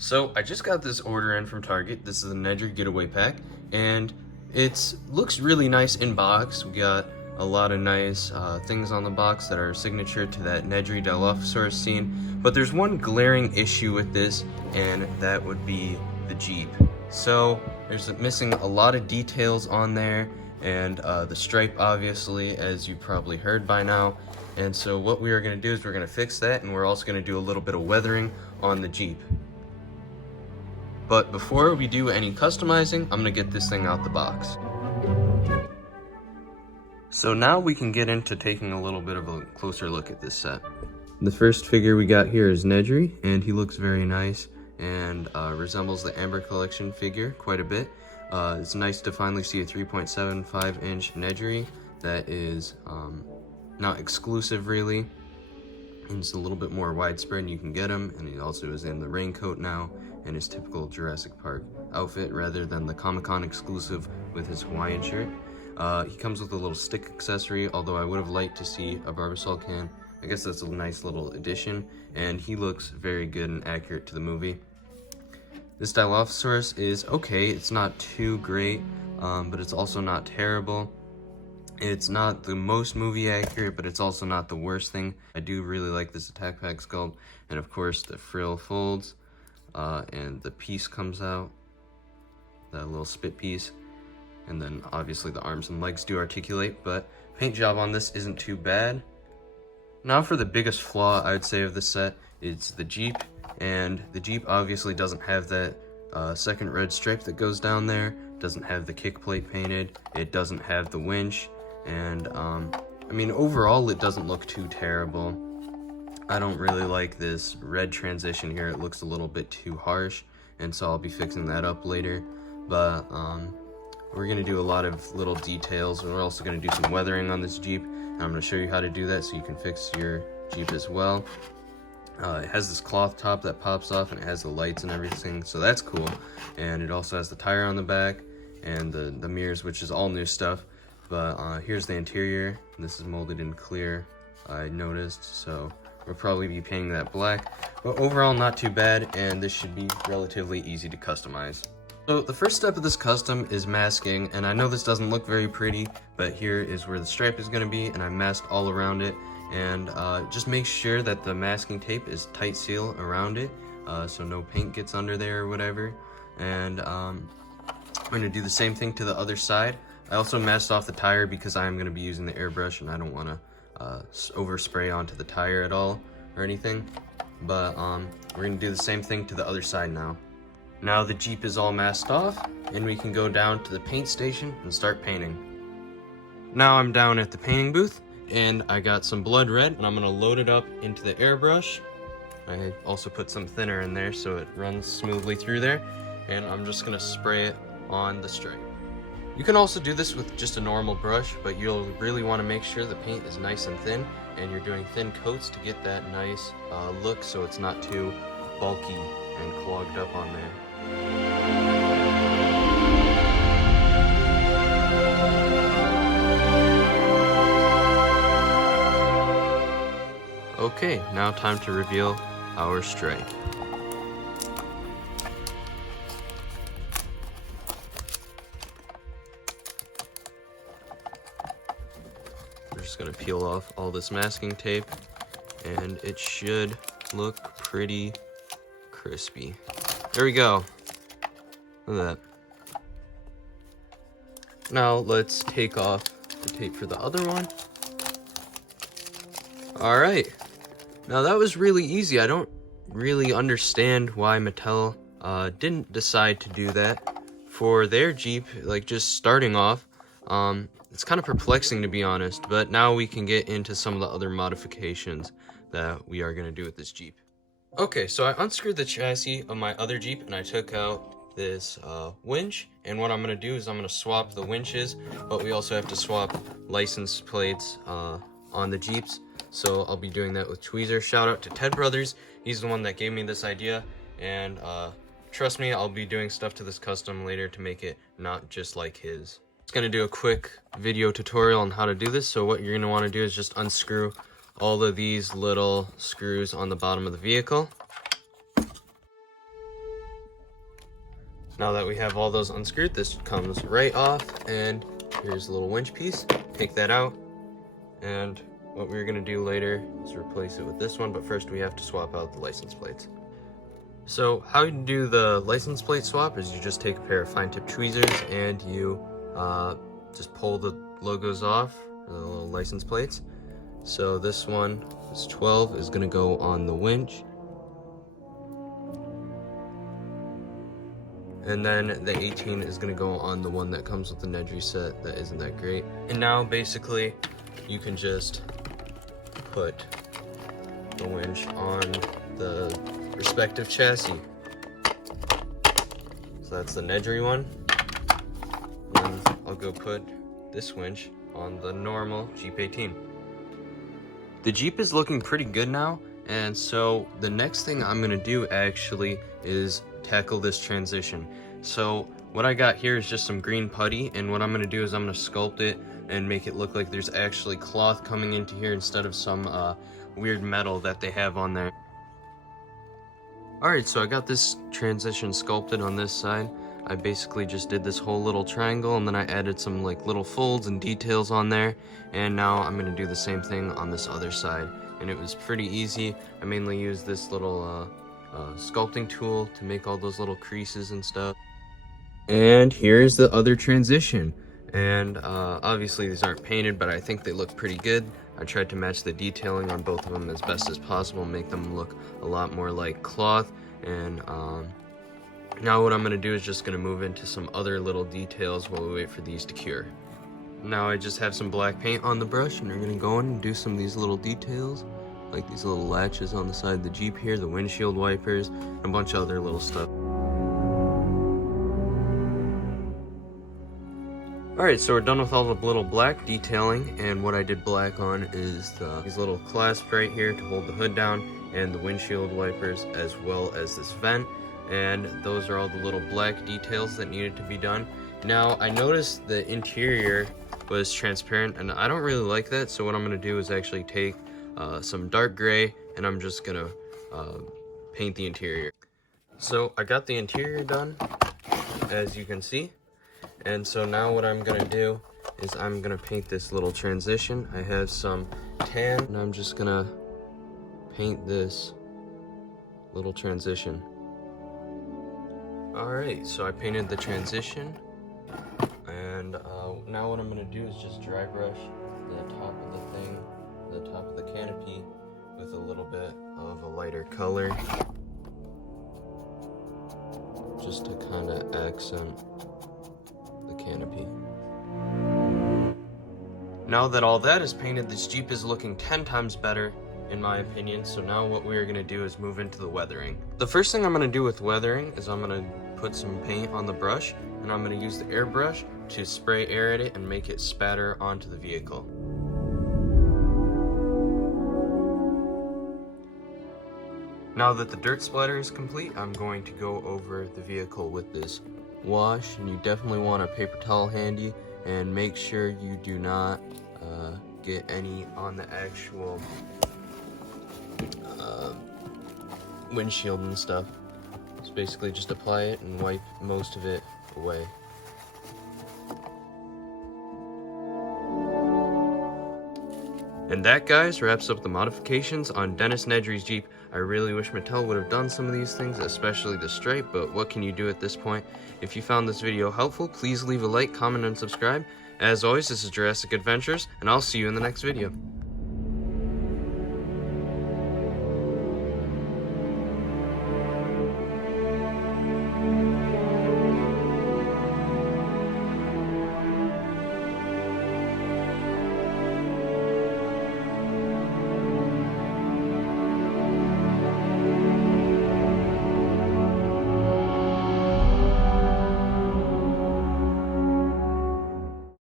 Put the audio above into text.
So I just got this order in from Target. This is the Nedry Getaway pack, and it looks really nice in box. We got a lot of nice things on the box that are signature to that Nedry dilophosaurus scene, but there's one glaring issue with this, and that would be the Jeep. So there's missing a lot of details on there, and the stripe, obviously, as you probably heard by now. And so what we are going to do is we're going to fix that, and we're also going to do a little bit of weathering on the Jeep. But before we do any customizing, I'm gonna get this thing out the box. So now we can get into taking a little bit of a closer look at this set. The first figure we got here is Nedry, and he looks very nice and resembles the Amber Collection figure quite a bit. It's nice to finally see a 3.75 inch Nedry that is not exclusive really. It's a little bit more widespread and you can get him, and he also is in the raincoat now in his typical Jurassic Park outfit rather than the Comic-Con exclusive with his Hawaiian shirt. He comes with a little stick accessory, although I would have liked to see a Barbasol can. I guess that's a nice little addition, and he looks very good and accurate to the movie. This Dilophosaurus is okay. It's not too great, but it's also not terrible. It's not the most movie accurate, but it's also not the worst thing. I do really like this attack pack sculpt, and of course the frill folds, and the piece comes out, that little spit piece, and then obviously the arms and legs do articulate, but paint job on this isn't too bad. Now for the biggest flaw I would say of the set, it's the Jeep, and the Jeep obviously doesn't have that second red stripe that goes down there, doesn't have the kick plate painted, it doesn't have the winch, and I mean overall it doesn't look too terrible. I don't really like this red transition here. It looks a little bit too harsh, and so I'll be fixing that up later. But we're gonna do a lot of little details. We're also gonna do some weathering on this Jeep, and I'm gonna show you how to do that so you can fix your Jeep as well. It has this cloth top that pops off, and it has the lights and everything, so that's cool. And it also has the tire on the back and the mirrors, which is all new stuff. But here's the interior. This is molded in clear, I noticed, so we'll probably be painting that black. But overall, not too bad, and this should be relatively easy to customize. So the first step of this custom is masking, and I know this doesn't look very pretty, but here is where the stripe is going to be, and I masked all around it. And just make sure that the masking tape is tight seal around it, so no paint gets under there or whatever. And I'm going to do the same thing to the other side. I also masked off the tire because I am going to be using the airbrush, and I don't want to overspray onto the tire at all or anything. But we're going to do the same thing to the other side now. Now the Jeep is all masked off, and we can go down to the paint station and start painting. Now I'm down at the painting booth, and I got some blood red, and I'm going to load it up into the airbrush. I also put some thinner in there so it runs smoothly through there, and I'm just going to spray it on the stripe. You can also do this with just a normal brush, but you'll really want to make sure the paint is nice and thin, and you're doing thin coats to get that nice look so it's not too bulky and clogged up on there. Okay, now time to reveal our stripe. We're just going to peel off all this masking tape, and it should look pretty crispy. There we go. Look at that. Now let's take off the tape for the other one. Alright. Now that was really easy. I don't really understand why Mattel didn't decide to do that for their Jeep, like just starting off. It's kind of perplexing to be honest, but now we can get into some of the other modifications that we are going to do with this Jeep. Okay, so I unscrewed the chassis of my other Jeep, and I took out this winch, and what I'm going to do is I'm going to swap the winches, but we also have to swap license plates on the Jeeps, so I'll be doing that with Tweezer. Shout out to Ted Brothers, he's the one that gave me this idea, and trust me, I'll be doing stuff to this custom later to make it not just like his. Just going to do a quick video tutorial on how to do this, so what you're going to want to do is just unscrew all of these little screws on the bottom of the vehicle. Now that we have all those unscrewed, this comes right off, and here's a little winch piece. Take that out, and what we're gonna do later is replace it with this one, but first we have to swap out the license plates. So how you do the license plate swap is you just take a pair of fine tip tweezers and you just pull the logos off, the little license plates. So this one, this 12, is gonna go on the winch. And then the 18 is gonna go on the one that comes with the Nedry set that isn't that great. And now basically you can just put the winch on the respective chassis. So that's the Nedry one. And I'll go put this winch on the normal Jeep 18. The Jeep is looking pretty good now, and so the next thing I'm gonna do actually is tackle this transition. So what I got here is just some green putty, and what I'm gonna do is I'm gonna sculpt it and make it look like there's actually cloth coming into here instead of some weird metal that they have on there. Alright, so I got this transition sculpted on this side. I basically just did this whole little triangle, and then I added some like little folds and details on there, and now I'm gonna do the same thing on this other side. And it was pretty easy. I mainly used this little sculpting tool to make all those little creases and stuff. And here's the other transition. And obviously these aren't painted, but I think they look pretty good. I tried to match the detailing on both of them as best as possible, make them look a lot more like cloth. And now what I'm gonna do is just gonna move into some other little details while we wait for these to cure. Now I just have some black paint on the brush, and we're gonna go in and do some of these little details, like these little latches on the side of the Jeep here, the windshield wipers, and a bunch of other little stuff. Alright, so we're done with all the little black detailing, and what I did black on is these little clasps right here to hold the hood down, and the windshield wipers, as well as this vent. And those are all the little black details that needed to be done. Now, I noticed the interior was transparent, and I don't really like that, so what I'm going to do is actually take some dark gray, and I'm just going to paint the interior. So I got the interior done, as you can see. And so now what I'm gonna do is I'm gonna paint this little transition. I have some tan, and I'm just gonna paint this little transition. Alright, so I painted the transition, and now what I'm gonna do is just dry brush the top of the thing, the top of the canopy, with a little bit of a lighter color, just to kind of accent the canopy. Now that all that is painted, this Jeep is looking 10 times better in my opinion. So now what we're going to do is move into the weathering. The first thing I'm going to do with weathering is I'm going to put some paint on the brush, and I'm going to use the airbrush to spray air at it and make it spatter onto the vehicle. Now that the dirt splatter is complete, I'm going to go over the vehicle with this wash, and you definitely want a paper towel handy, and make sure you do not get any on the actual windshield and stuff. So basically just apply it and wipe most of it away. And that, guys, wraps up the modifications on Dennis Nedry's Jeep. I really wish Mattel would have done some of these things, especially the stripe, but what can you do at this point? If you found this video helpful, please leave a like, comment, and subscribe. As always, this is Jurassic Adventures, and I'll see you in the next video.